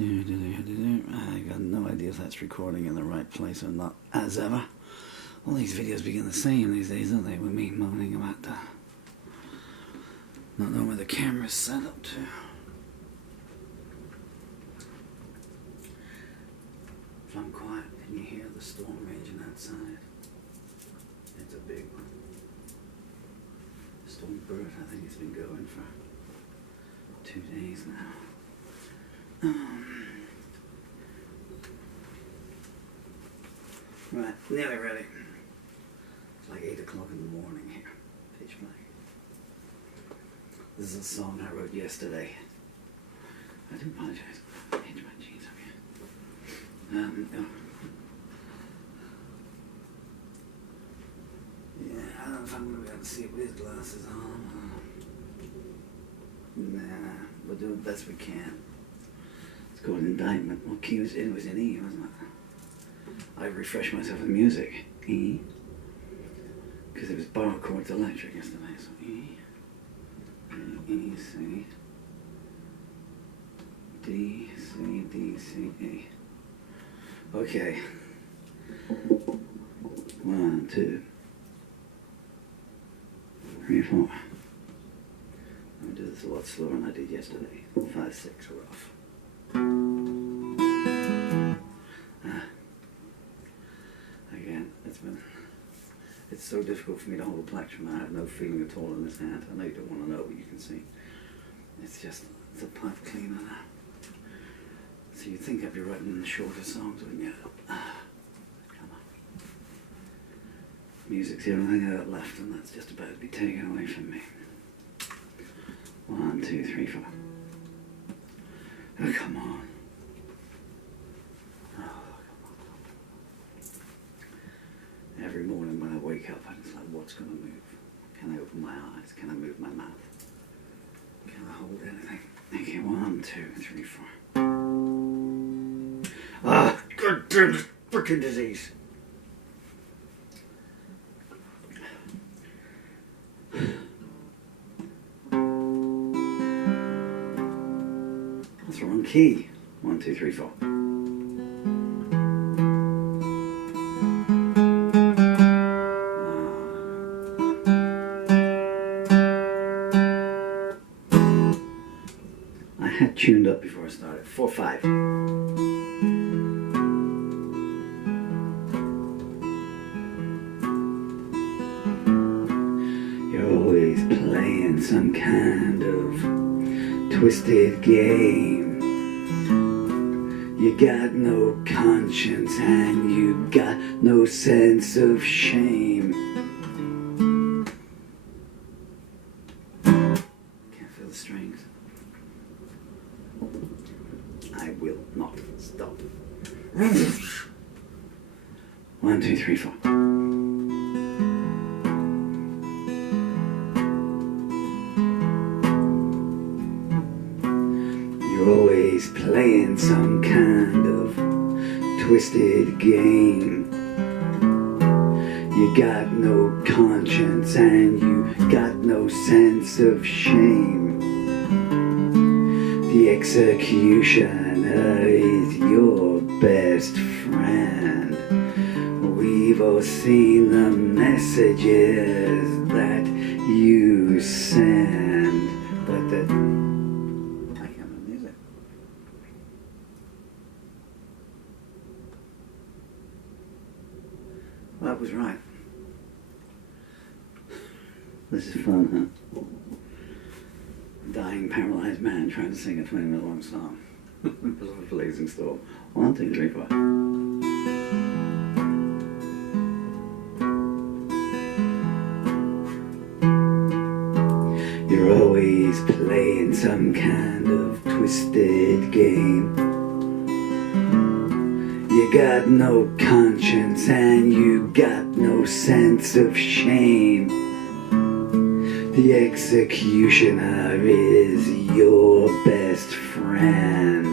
I got no idea if that's recording in the right place or not, as ever. All these videos begin the same these days, don't they? With me moaning about not knowing where the camera's set up to. If I'm quiet, can you hear the storm raging outside? It's a big one. Storm Bird, I think it's been going for 2 days now. Right, nearly ready. It's like 8 o'clock in the morning here. Pitch black. This is a song I wrote yesterday. I do apologize. I hate my jeans up here. Yeah, I don't know if I'm going to be able to see it with glasses on. Nah, we'll do the best we can. It's called Indictment. What key was it? It was in E, wasn't it? I refreshed myself with music. E. Because it was bar chords electric yesterday. So E. E, C. D, C, D, C, E. Okay. 1, 2, 3, 4. I'm going to do this a lot slower than I did yesterday. 5, 6, we're off. Again, it's so difficult for me to hold a plectrum. I have no feeling at all in this hand. I know you don't want to know, but you can see. It's a pipe cleaner now. So you'd think I'd be writing shorter songs, wouldn't you? Come on. Music's the only thing I got left, and that's just about to be taken away from me. 1, 2, 3, 4. Oh, come on. Oh, come on. Every morning when I wake up, I'm just like, what's going to move? Can I open my eyes? Can I move my mouth? Can I hold anything? Okay, 1, 2, 3, 4. Ah, god damn this frickin' disease. That's the wrong key. 1, 2, 3, 4. I had tuned up before I started. 4, 5. You're always playing some kind of twisted game. You got no conscience and you got no sense of shame. Can't feel the strings. I will not stop. 1, 2, 3, 4. You're always playing some kind of twisted game. You got no conscience and you got no sense of shame. The executioner is your best friend. We've all seen the messages that you send, but I can't remember music. Well, that was right. This is fun, huh? Dying, paralyzed man trying to sing a 20-minute long song. It was a blazing storm. 1, 2, 3, 4. You're always playing some kind of twisted game. You got no conscience and you got no sense of shame. The executioner is your best friend.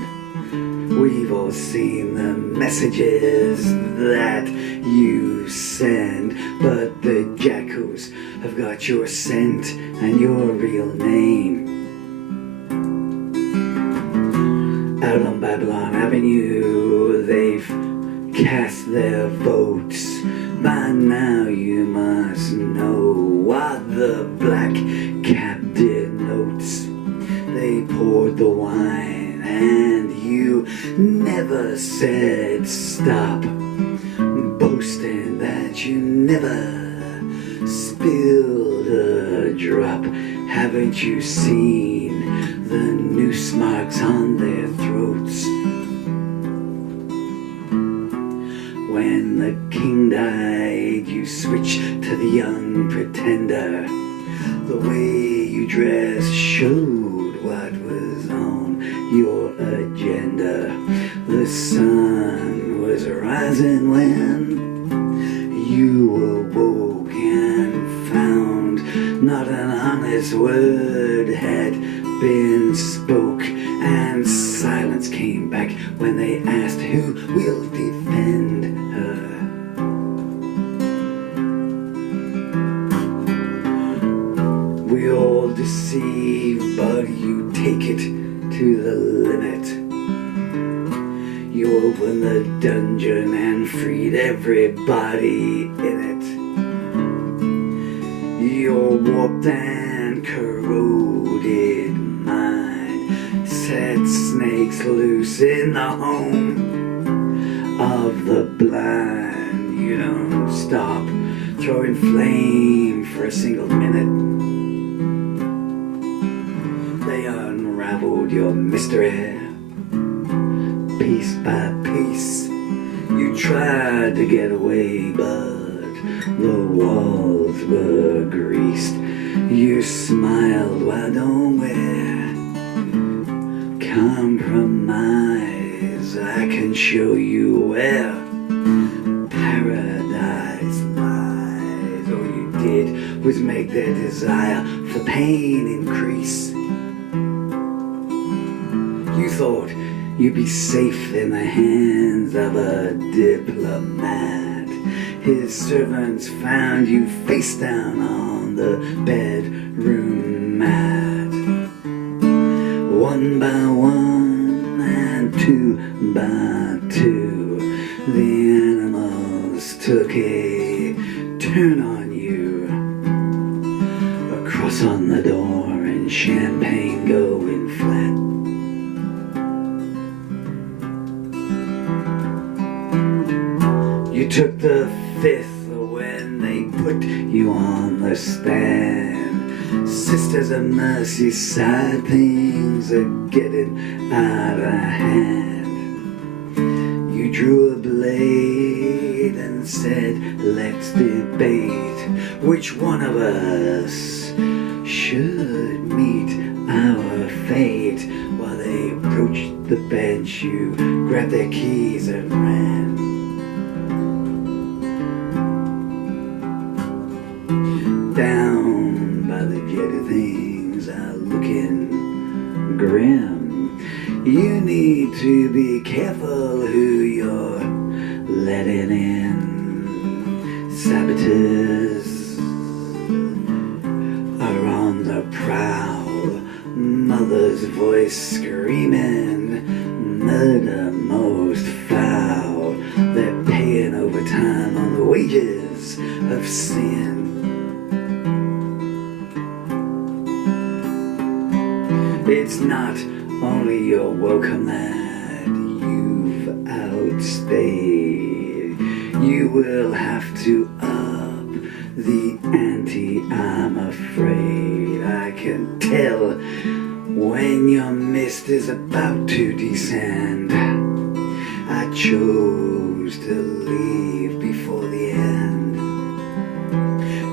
We've all seen the messages that you send, but the jackals have got your scent and your real name. out on Babylon Avenue, they've cast their votes. By now you must know what the black cap denotes. They poured the wine and you never said stop, boasting that you never spilled a drop. Haven't you seen the noose marks on their throats? When the king died, you switched to the young pretender. The way you dressed showed what was on your agenda. The sun was rising when you awoke and found not an honest word had been spoke, and silence came back when they asked who will defend her. We all deceive, but you take it to the limit. You opened the dungeon and freed everybody in it. Your warped and corroded mind set snakes loose in the home of the blind. You don't stop throwing flame for a single minute. They unraveled your mystery piece by piece. You tried to get away, but the walls were greased. You smiled, why don't we compromise? I can show you where paradise lies. All you did was make their desire for pain increase. You thought you'd be safe in the hands of a diplomat. His servants found you face down on the bedroom mat. One by one and two by two, the animals took a turn on you. A cross on the door and champagne going flat. You took the fifth when they put you on the stand. Sisters of Mercy side, things are getting out of hand. You drew a blade and said, let's debate which one of us should meet our fate. While they approached the bench, you grabbed their keys and ran. Down by the jetty, things are looking grim. You need to be careful who you're letting in. Saboteurs are on the prowl. Mother's voice screaming, murder most foul. They're paying overtime on the wages of sin. It's not only your welcome that you've outstayed. You will have to up the ante, I'm afraid. I can tell when your mist is about to descend. I chose to leave before the end.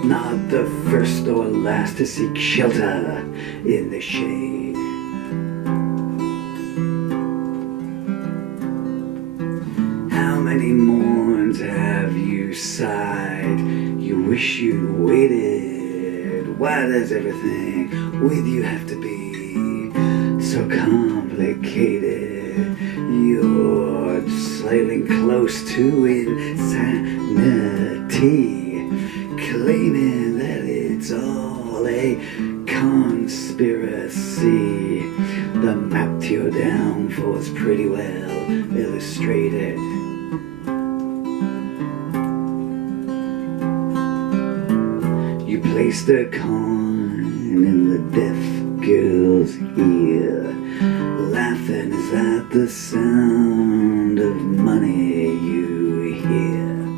Not the first or last to seek shelter in the shade. How many morns have you sighed? You wish you'd waited. Why does everything with you have to be so complicated? You're sailing close to insanity, claiming that it's all a conspiracy. The map to your downfall's pretty well illustrated. You placed a coin in the deaf girl's ear, laughing is at the sound of money you hear.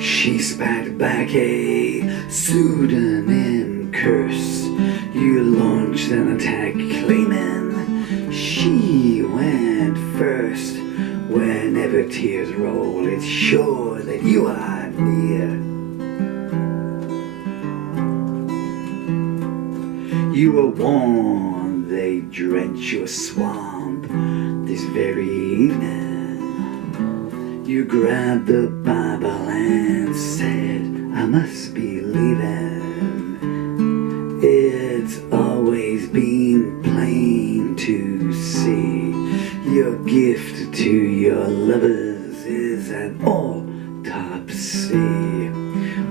She spat back a pseudonym curse. You launched an attack claiming she went first. Whenever tears roll, it's sure that you are near. You were warned they'd drench your swamp this very evening. You grabbed the Bible and said, I must be leaving. It's always been plain to see your gift to your lovers is an autopsy.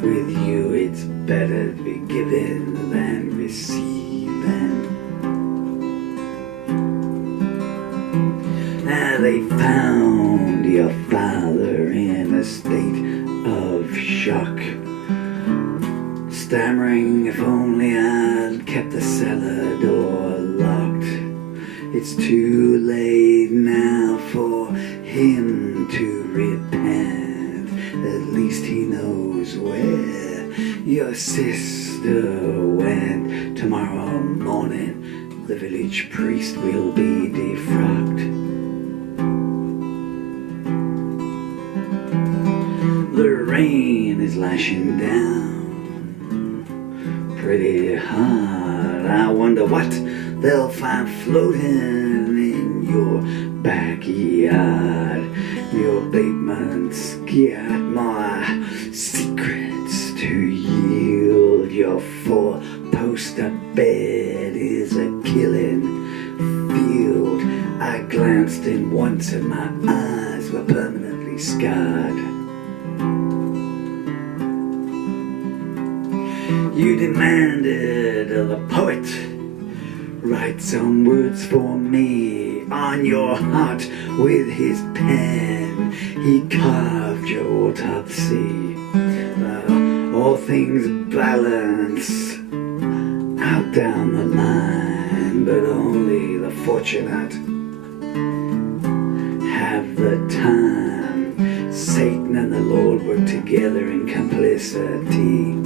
With you it's better to be given than receiving. Now they found your father in a state of shock, stammering, if only I'd kept the cellar door locked. It's too late now for him to repent. At least he knows where your sister went. Tomorrow morning the village priest will be defrocked. The rain is lashing down pretty hard. I wonder what they'll find floating in your backyard. Your basement's got more secrets to yield. Your four-poster bed is a killing field. I glanced in once and my eyes were permanently scarred. You demanded the poet write some words for me on your heart with his pen. He carved your autopsy. All things balance out down the line, but only the fortunate have the time. Satan and the Lord work together in complicity.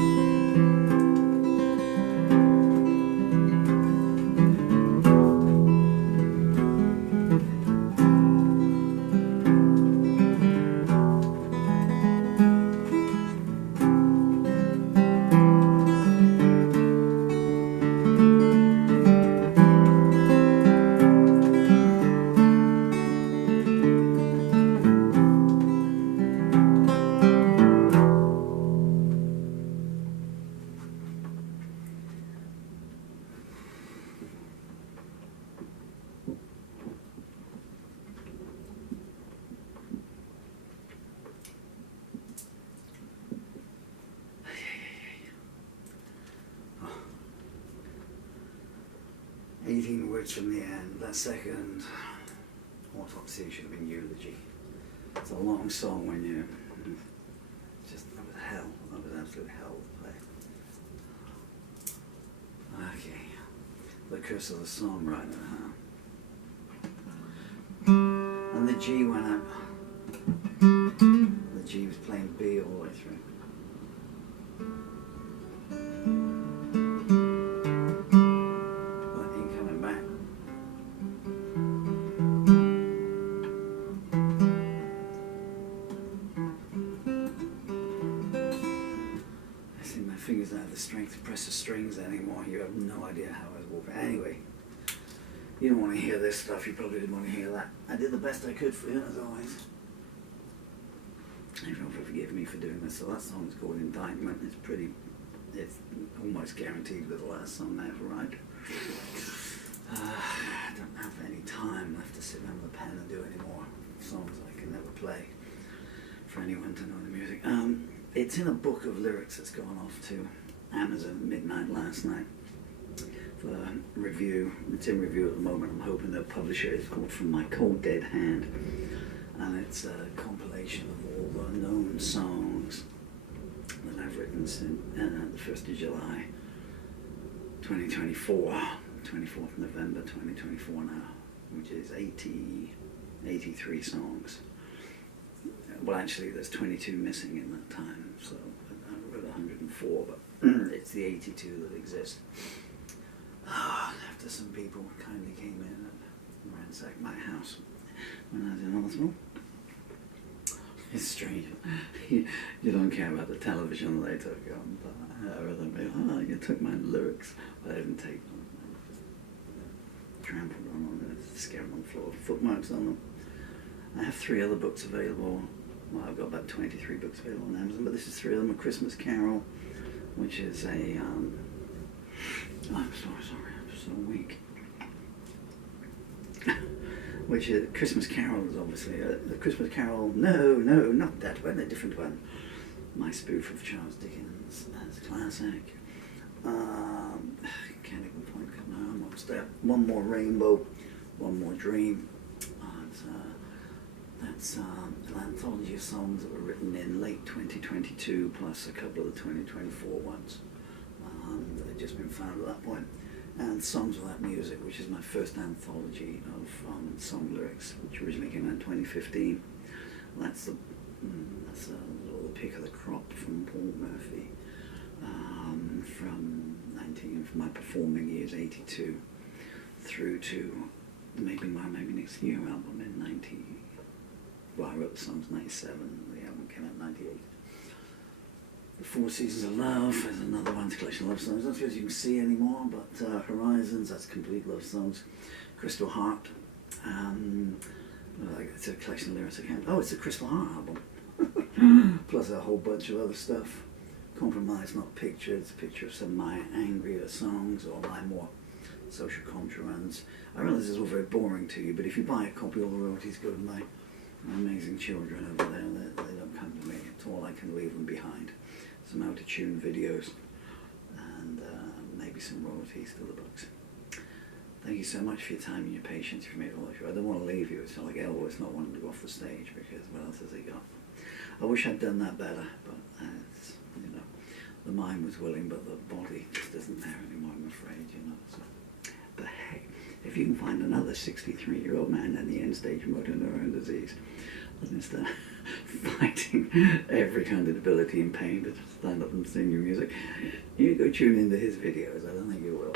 From the end, that second autopsy should have been eulogy. It's a long song when you just, that was hell. That was absolute hell to play. Okay, the curse of the songwriter, huh? And the G went up. The G was playing B all the way through. Fingers don't have the strength to press the strings anymore. You have no idea how I was walking. Anyway, you don't want to hear this stuff. You probably didn't want to hear that. I did the best I could for you, as always. And you'll forgive me for doing this. So that song's called Indictment. It's almost guaranteed with the last song I ever write. I don't have any time left to sit down with a pen and do any more songs I can never play for anyone to know the music. It's in a book of lyrics that's gone off to Amazon midnight last night review. It's in review at the moment. I'm hoping they'll publish it. It's called From My Cold Dead Hand, and it's a compilation of all the known songs that I've written since the 1st of July 2024, 24th November 2024 now, which is 83 songs. Well, actually, there's 22 missing in that time, so I wrote 104, but it's the 82 that exist. After some people kindly came in and ransacked my house when I was in hospital. It's strange. You don't care about the television they took on, but rather than be, oh, you took my lyrics. But I didn't take them. I just trampled on them, scared them on the floor, footmarks on them. I have 3 other books available. Well, I've got about 23 books available on Amazon, but this is 3 of them. A Christmas Carol, which is a, I'm sorry, I'm so weak. Which is, Christmas Carol is obviously, the Christmas Carol, no, not that one, a different one. My spoof of Charles Dickens as classic. Can't even point now, what's that? One More Rainbow, One More Dream. That's an anthology of songs that were written in late 2022, plus a couple of the 2024 ones that had just been found at that point. And Songs Without Music, which is my first anthology of song lyrics, which originally came out in 2015. That's the pick of the crop from Paul Murphy from my performing years, 82, through to Maybe Next Year album in 90. Well, I wrote the songs in 97, the album came out in 98. The 4 Seasons of Love is another one, it's a collection of love songs. I don't suppose you can see anymore, but Horizons, that's complete love songs. Crystal Heart, it's a collection of lyrics again. Oh, it's a Crystal Heart album. Plus a whole bunch of other stuff. Compromise Not Pictured, it's a picture of some of my angrier songs or my more social commentary ones. I realize this is all very boring to you, but if you buy a copy, all the royalties go to my amazing children over there. They don't come to me. It's all I can leave them behind. Some out-of-tune videos and maybe some royalties to the books. Thank you so much for your time and your patience. You've made all that. I don't want to leave you. It's not like Elvis not wanting to go off the stage because what else has he got? I wish I'd done that better, but it's, the mind was willing, but the body just isn't there anymore, I'm afraid, So. But hey, if you can find another 63-year-old man in the end-stage motor neuron disease, instead fighting every kind of debility and pain to stand up and sing your music, you go tune into his videos. I don't think you will.